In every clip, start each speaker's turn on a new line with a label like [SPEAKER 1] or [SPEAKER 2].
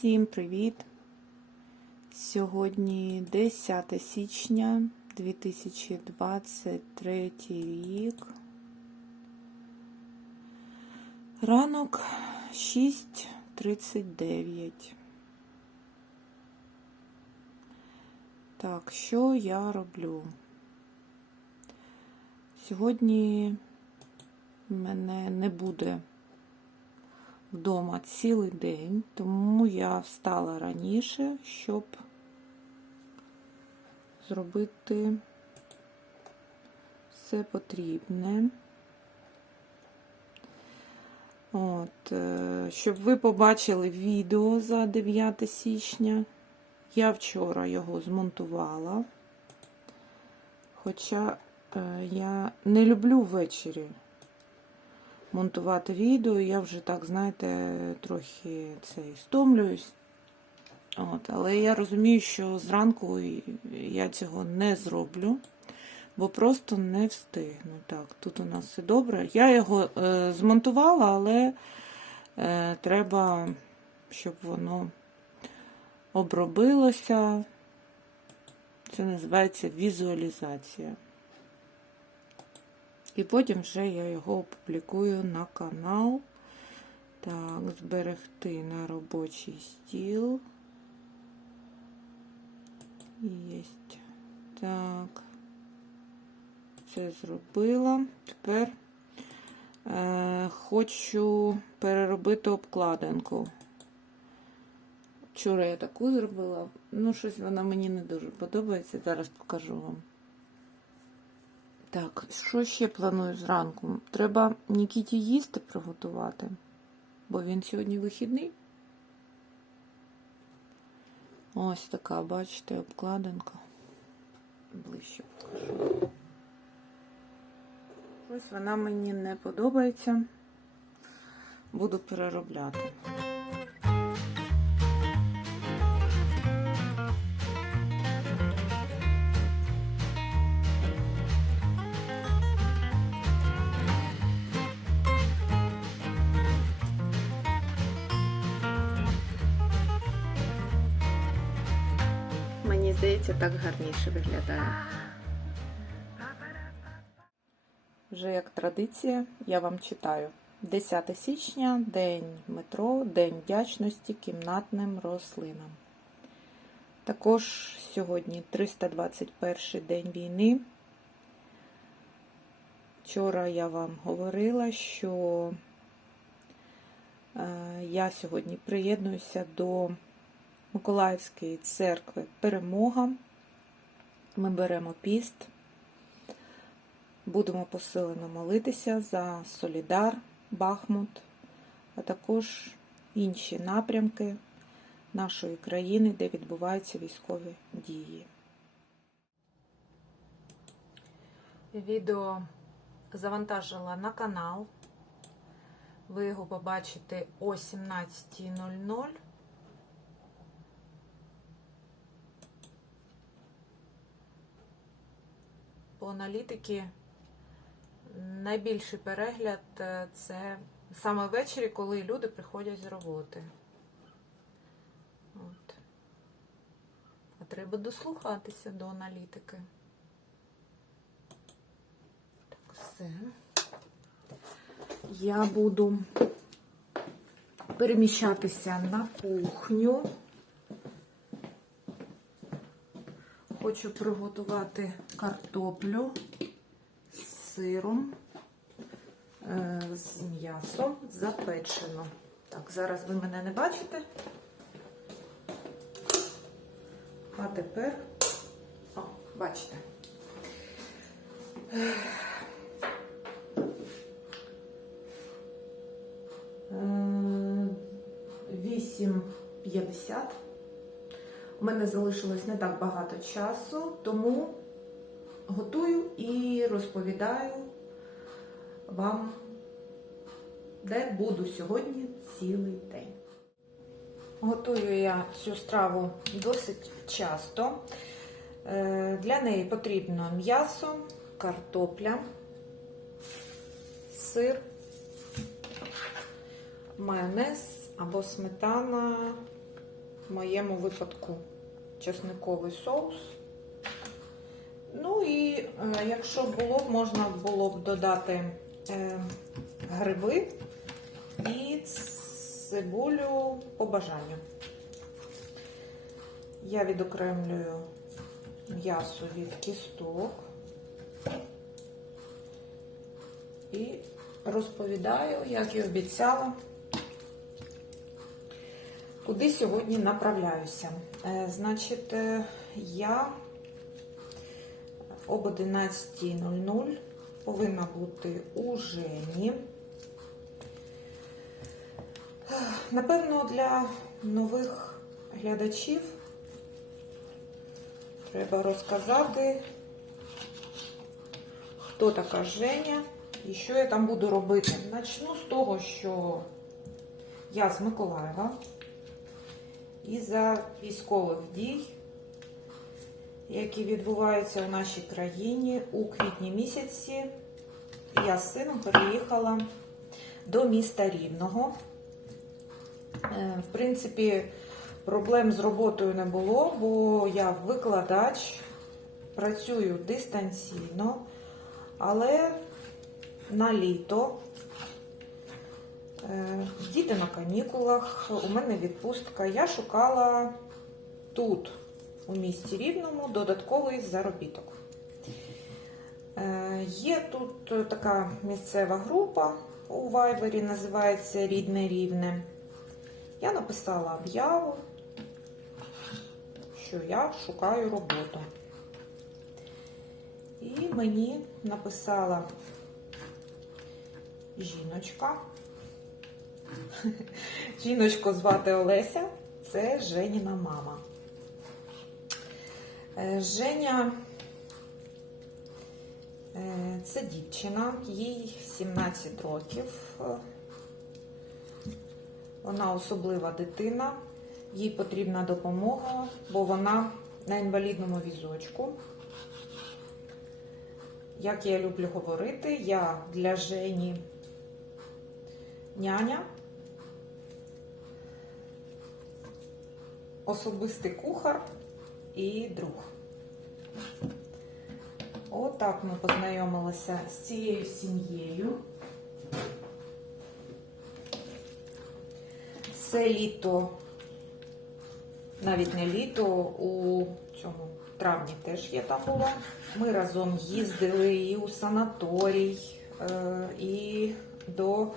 [SPEAKER 1] Всім привіт! Сьогодні 10 січня 2023 рік. Ранок 6.39. Так, що я роблю? Сьогодні мене не буде вдома цілий день, тому я встала раніше, щоб зробити все потрібне. От, е, щоб ви побачили відео за 9 січня. Я вчора його змонтувала. Хоча е, я не люблю ввечері монтувати відео. Я вже так, знаєте, трохи цей стомлююсь. От, Але я розумію, що зранку я цього не зроблю, бо просто не встигну. Так, тут у нас все добре. Я його е, змонтувала, але е, треба, щоб воно обробилося. Це називається візуалізація. І потім вже я його опублікую на канал. Так, зберегти на робочий стіл. Єсть. Так. Це зробила. Тепер е, хочу переробити обкладинку. Вчора я таку зробила. Ну, щось вона мені не дуже подобається. Зараз покажу вам. Так, що ще планую зранку? Треба Нікіті їсти приготувати, бо він сьогодні вихідний. Ось така, бачите, обкладинка. Ближче покажу. Ось вона мені не подобається. Буду переробляти. Здається, так гарніше виглядає. Вже як традиція, я вам читаю. 10 січня, День метро, День вдячності кімнатним рослинам. Також сьогодні 321 день війни. Вчора я вам говорила, що е, я сьогодні приєднуюся до Миколаївської церкви Перемога. Ми беремо піст, будемо посилено молитися за Солідар, Бахмут, а також інші напрямки нашої країни, де відбуваються військові дії. Відео завантажила на канал. Ви його побачите о 17.00. по аналітики найбільший перегляд е, це саме ввечері, коли люди приходять з роботи. От. А треба дослухатися до аналітики. Так, все. Я буду переміщатися на кухню. Хочу приготувати картоплю з сиром, е, з м'ясом запечено. Так, зараз ви мене не бачите. А тепер, о, бачите. 8,50. У мене залишилось не так багато часу, тому готую і розповідаю вам, де буду сьогодні цілий день. Готую я цю страву досить часто. Е, Для неї потрібно м'ясо, картопля, сир, майонез або сметана в моєму випадку чесниковий соус. Ну і е, якщо було б, можна було б додати е, гриби і цибулю по бажанню. Я відокремлюю м'ясо від кісток і розповідаю, як і обіцяла, куди сьогодні направляюся. Е, Значить, е, я об 11.00 повинна бути у Жені. Напевно, для нових глядачів треба розказати, хто така Женя і що я там буду робити. Начну з того, що я з Миколаєва і за військових дій, які відбуваються у нашій країні у квітні місяці, я з сином переїхала до міста Рівного. Е, В принципі, проблем з роботою не було, бо я викладач, працюю дистанційно, але на літо е, діти на канікулах, у мене відпустка. Я шукала тут, у місті Рівному, додатковий заробіток. Е, Є тут така місцева група у Вайбері, називається Рідне Рівне. Я написала об'яву, що я шукаю роботу. І мені написала жіночка. Жіночку звати Олеся, це Женіна мама. Е, Женя е, це дівчина, їй 17 років. Вона особлива дитина, їй потрібна допомога, бо вона на інвалідному візочку. Як я люблю говорити, я для Жені няня, особистий кухар і друг. Отак ми познайомилися з цією сім'єю. Це літо, навіть не літо, у цьому травні теж я там була. Ми разом їздили і у санаторій, е, і до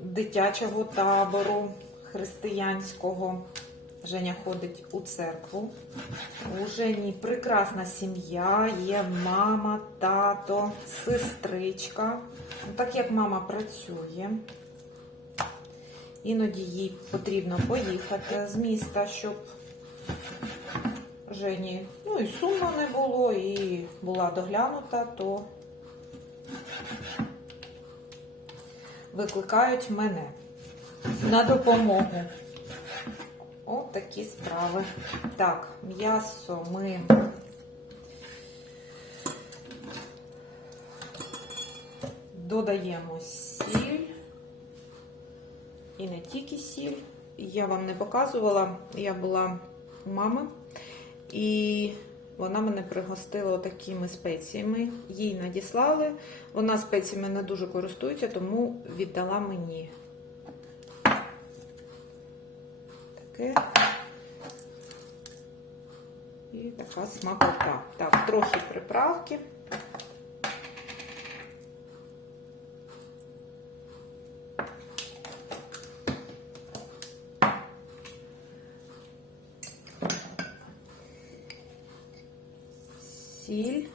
[SPEAKER 1] дитячого табору християнського. Женя ходить у церкву. У Жені прекрасна сім'я, є мама, тато, сестричка. Так як мама працює, Іноді їй потрібно поїхати з міста, щоб Жені ну і сумно не було, і була доглянута, то викликають мене на допомогу. От такі справи. Так, м'ясо ми додаємо сіль. І не тільки сіль. Я вам не показувала, я була у мами, і вона мене пригостила такими спеціями. Їй надіслали. Вона спеціями не дуже користується, тому віддала мені. Таке. І така смакота. Так, трохи приправки. сіль.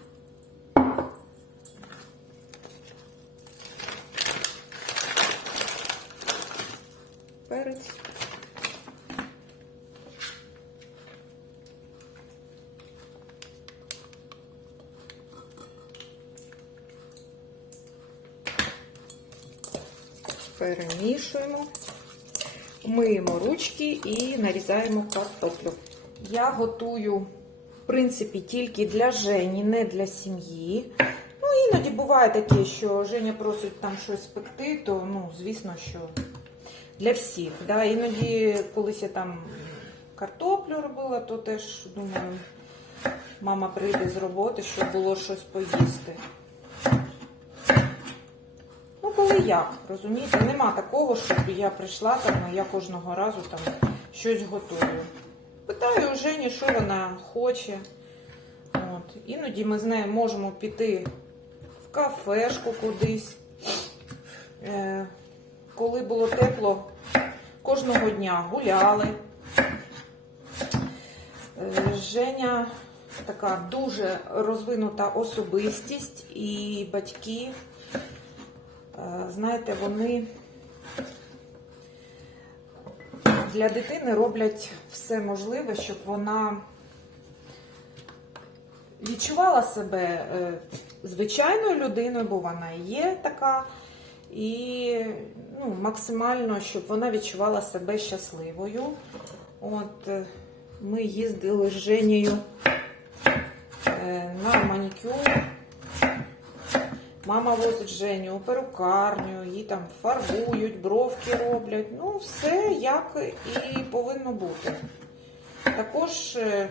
[SPEAKER 1] Перемішуємо, миємо ручки і нарізаємо картоплю. Я готую в принципі, тільки для Жені, не для сім'ї. Ну, іноді буває таке, що Женя просить там щось спекти, то, ну, звісно, що для всіх. Да? Іноді, колись я там картоплю робила, то теж думаю, мама прийде з роботи, щоб було щось поїсти. Ну, коли як, розумієте, нема такого, щоб я прийшла там, а я кожного разу там щось готую. Питаю Жені, що вона хоче. От. Іноді ми з нею можемо піти в кафешку кудись. Е, коли було тепло, кожного дня гуляли. Е, Женя така дуже розвинута особистість і батьки, знаєте, вони для дитини роблять все можливе, щоб вона відчувала себе е, звичайною людиною, бо вона і є така, і ну, максимально, щоб вона відчувала себе щасливою. От е, ми їздили з Женєю е, на манікюр. Мама возить Женю у перукарню, її там фарбують, бровки роблять. Ну, все як і повинно бути. Також е,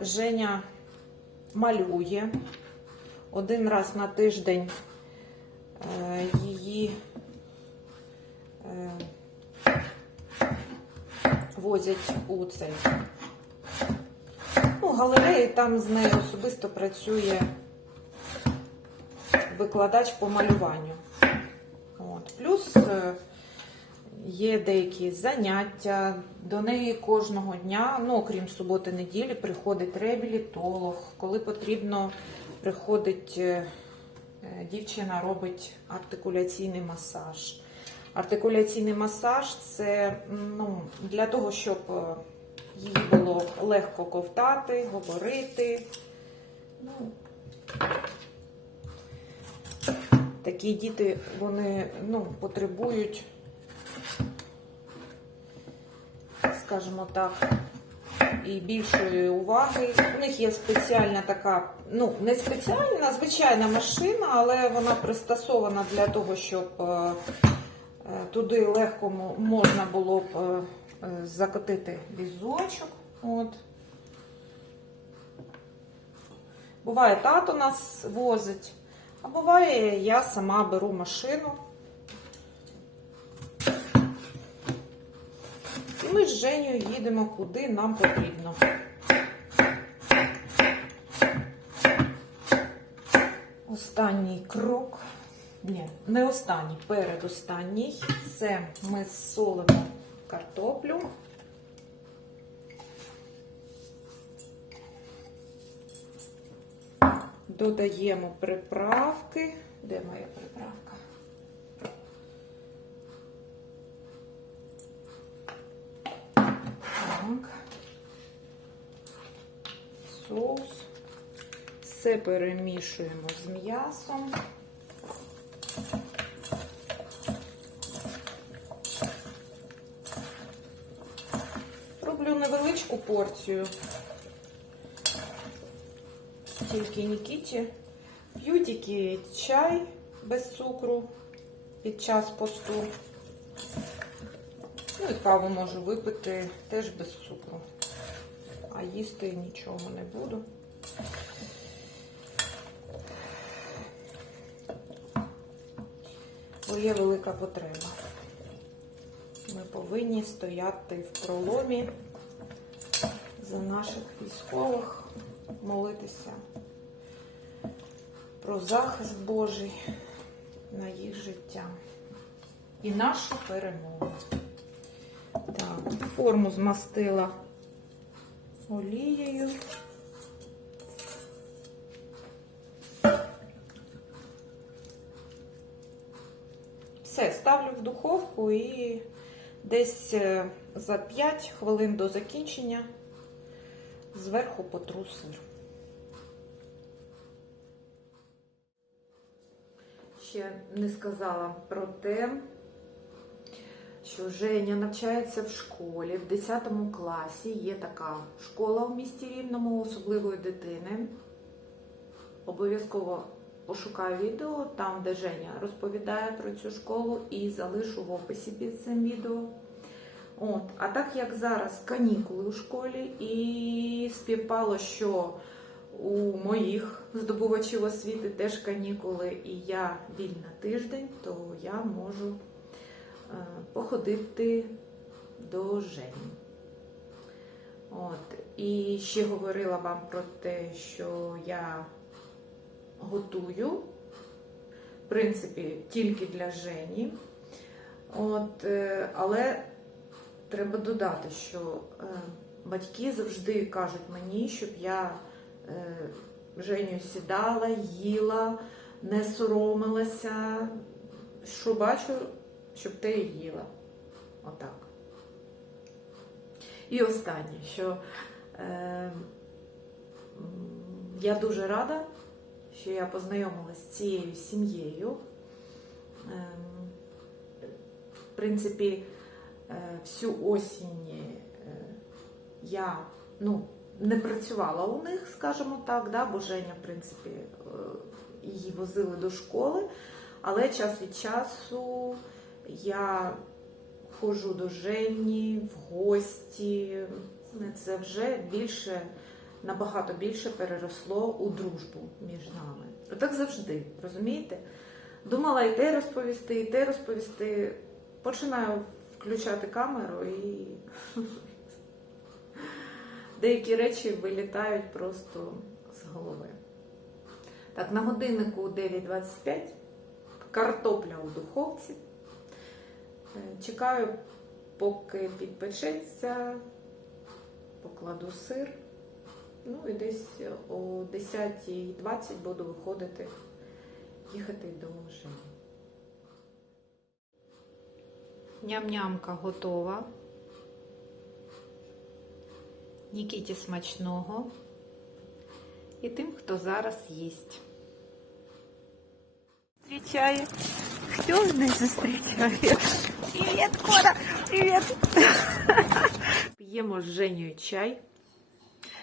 [SPEAKER 1] Женя малює. Один раз на тиждень е, її е, возять у цей ну, галереї, там з нею особисто працює викладач по малюванню. От. Плюс е, є деякі заняття. До неї кожного дня, ну окрім суботи-неділі, приходить реабілітолог. Коли потрібно, приходить е, е, дівчина, робить артикуляційний масаж. Артикуляційний масаж це ну, для того, щоб їй було легко ковтати, говорити. Ну, такі діти вони ну, потребують, скажімо так, і більшої уваги. У них є спеціальна така, ну, не спеціальна, звичайна машина, але вона пристосована для того, щоб е, е, туди легко можна було б е, закотити візочок. От. Буває, тато нас возить, а буває, я сама беру машину. І ми з Женєю їдемо куди нам потрібно. Останній крок. Ні, не останній, передостанній. Це ми солимо картоплю. Додаємо приправки. Де моя приправка? Так. Соус. Все перемішуємо з м'ясом. Роблю невеличку порцію. Тільки Нікіті. П'ю тільки чай без цукру під час посту. Ну і каву можу випити теж без цукру. А їсти нічого не буду. Бо є велика потреба. Ми повинні стояти в проломі за наших військових, молитися про захист Божий на їх життя і нашу перемогу. Так, форму змастила олією. Все, ставлю в духовку і десь е, за 5 хвилин до закінчення зверху потру сир. Ще не сказала про те, що Женя навчається в школі в 10 класі. Є така школа в місті Рівному особливої дитини. Обов'язково пошукаю відео там, де Женя розповідає про цю школу, і залишу в описі під цим відео. От, а так як зараз канікули у школі, і співпало, що у моїх здобувачів освіти теж канікули, і я вільна тиждень, то я можу е, походити до Жені. От. І ще говорила вам про те, що я готую, в принципі, тільки для Жені. От, е, але треба додати, що е, батьки завжди кажуть мені, щоб я Женю сідала, їла, не соромилася. Що бачу, щоб ти їла. Отак. І останнє, що е, я дуже рада, що я познайомилася з цією сім'єю. Ем, в принципі, е, всю осінь е, я ну, не працювала у них, скажімо так, да, бо Женя, в принципі, е, її возили до школи, але час від часу я ходжу до Жені в гості. Це вже більше, набагато більше переросло у дружбу між нами. Отак завжди, розумієте? Думала і те розповісти, і те розповісти. Починаю включати камеру і деякі речі вилітають просто з голови. Так, на годиннику 9.25 картопля у духовці. Е, Чекаю, поки підпечеться, покладу сир. Ну і десь о 10.20 буду виходити, їхати до Жені. Ням-нямка готова. Нікіті смачного. І тим, хто зараз їсть. Зустрічає. Хто мене зустрічає? Привіт, Кора! Привіт! П'ємо з Женєю чай.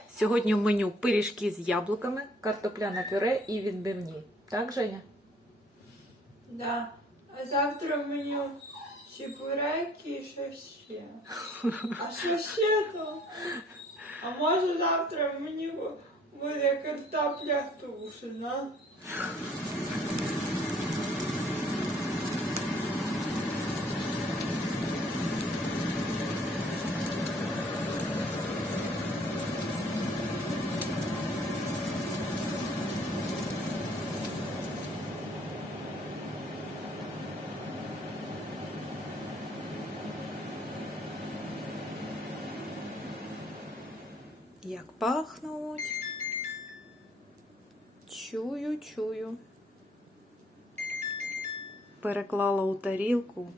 [SPEAKER 1] Сьогодні в меню пиріжки з яблуками, картопляне пюре і відбивні. Так, Женя?
[SPEAKER 2] Да. А завтра мені чебуреки і що ще. А що ще то? А може завтра мені бу- буде картопля тушена?
[SPEAKER 1] Як пахнуть. Чую, чую. Переклала у тарілку.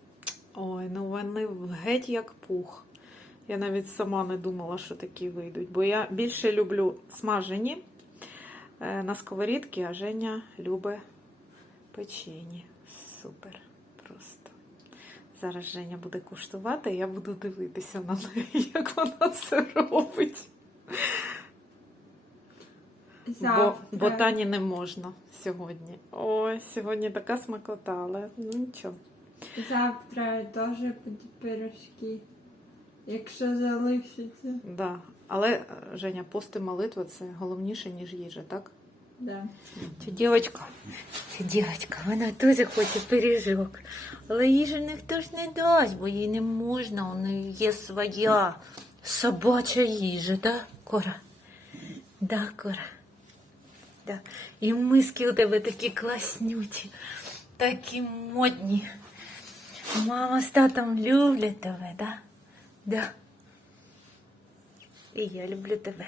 [SPEAKER 1] Ой, ну вони геть як пух. Я навіть сама не думала, що такі вийдуть. Бо я більше люблю смажені е, на сковорідці, а Женя любить печені. Супер. Просто. Зараз Женя буде куштувати, я буду дивитися на неї, як вона це робить. Бо, бо Тані не можна сьогодні. Ой, сьогодні така смакота, але ну нічого.
[SPEAKER 2] Завтра теж будуть пирожки. Якщо залишиться.
[SPEAKER 1] Да. Але, е, Женя, пост і молитва це головніше, ніж їжа, так?
[SPEAKER 2] Да.
[SPEAKER 1] Ця ця дівчинка, вона дуже хоче пиріжок. Але їжу ніхто ж не дасть, бо їй не можна, у неї є своя собача їжа, да, Кора? Да, Кора. Да. І миски у тебе такі класнюті, такі модні. Мама з татом люблять тебе, да? Да. І я люблю тебе.